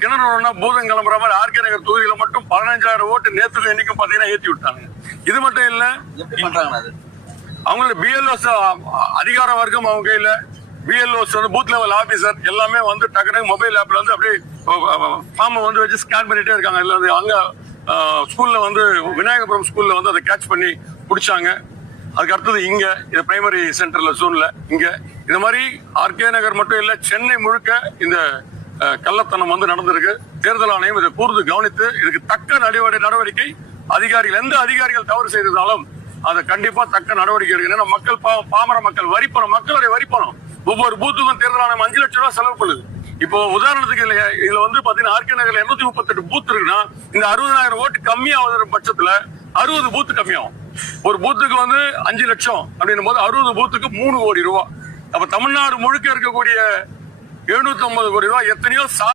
கிணறு பூதம் கிளம்புற மாதிரி ஆர்கே நகர் தொகுதியில மட்டும் 15,000 ஓட்டு நேற்று இன்னைக்கும் பாத்தீங்கன்னா ஏற்றி விட்டாங்க. இது மட்டும் இல்ல, அவங்களோட பிஎல்ஓஸ் அதிகார வர்க்கம் அவங்க கையில, பிஎல்ஓஸ் வந்து பூத் லெவல் ஆபீசர் எல்லாமே வந்து டக்குனு மொபைல் ஆப்ல வந்து அப்படியே ஃபார்மை வந்து வச்சு ஸ்கேன் பண்ணிட்டே இருக்காங்க. இதுல வந்து அங்க ஸ்கூல்ல வந்து விநாயகபுரம் ஸ்கூல்ல வந்து அதை கேட்ச் பண்ணி பிடிச்சாங்க. அதுக்கு அடுத்தது இங்க இந்த பிரைமரி சென்டர்ல ஜோன்ல இங்க இந்த மாதிரி ஆர்கே நகர் மட்டும் இல்ல, சென்னை முழுக்க இந்த கள்ளத்தனம் வந்து நடந்திருக்கு. தேர்தல் ஆணையம் இதை கூர்ந்து கவனித்து இதுக்கு தக்க நடவடிக்கை அதிகாரிகள், எந்த அதிகாரிகள் தவறு செய்திருந்தாலும் அதை கண்டிப்பா தக்க நடவடிக்கை எடுக்கணும். மக்கள் பாமர மக்கள் வரிப்பணம், மக்களுடைய வரிப்பணம் ஒவ்வொரு பூத்துக்கும் தேர்தல் ஆணையம் 5 லட்சம் ரூபாய் செலவு பண்ணுது. இப்போ உதாரணத்துக்கு இதுல வந்து பாத்தீங்கன்னா ஆர்கே நகர்ல 238 பூத் இருக்குன்னா இந்த 60,000 ஓட்டு கம்மியாவது பட்சத்துல 60 பூத்து கம்மியாகும். ஒரு பூத்துக்கு வந்து 5 லட்சம் அப்படின்னும் போது 60 பூத்துக்கு 3 கோடி ரூபாய். அப்ப தமிழ்நாடு முழுக்க இருக்கக்கூடிய 750 கோடி ரூபாய் எத்தனையோ